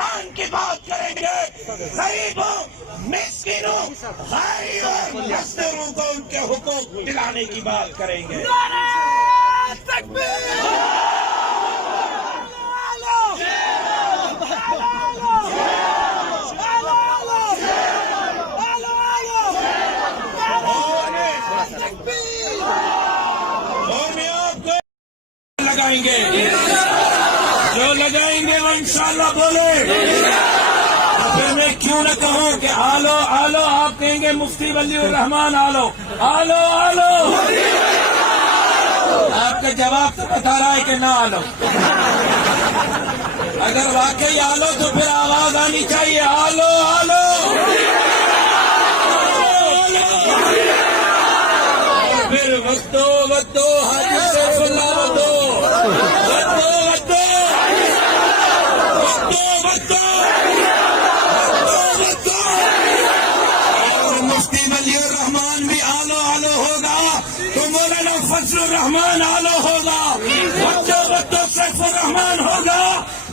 پاکستان کی بات کریں گے، غریبوں، مسکینوں، غریبوں اور مزدوروں کو ان کے حقوق دلانے کی بات کریں گے۔ لگائیں گے، جو لگائیں گے وہ انشاءاللہ بولے۔ پھر میں کیوں نہ کہوں کہ آلو آلو، آپ کہیں گے مفتی ولی الرحمان آلو آلو آلو، آپ کا جواب تو بتا رہا ہے کہ نہ آلو۔ اگر واقعی آلو تو پھر آواز آنی چاہیے آلو آلو۔ پھر وقتو وقتو حاجی سیف اللہ وقتو مفتی ولی الرحمان بھی آلو آلو ہوگا تو مولانا فضل الرحمان آلو ہوگا، وقتو سیف الرحمان ہوگا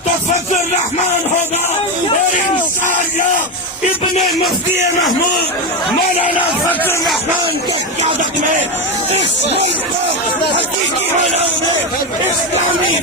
تو فضل الرحمان ہوگا، اور انشاءاللہ ابن مفتی محمود مولانا فضل الرحمان کی قیادت میں اس ملک کو حقیقی معنوں میں اسلامی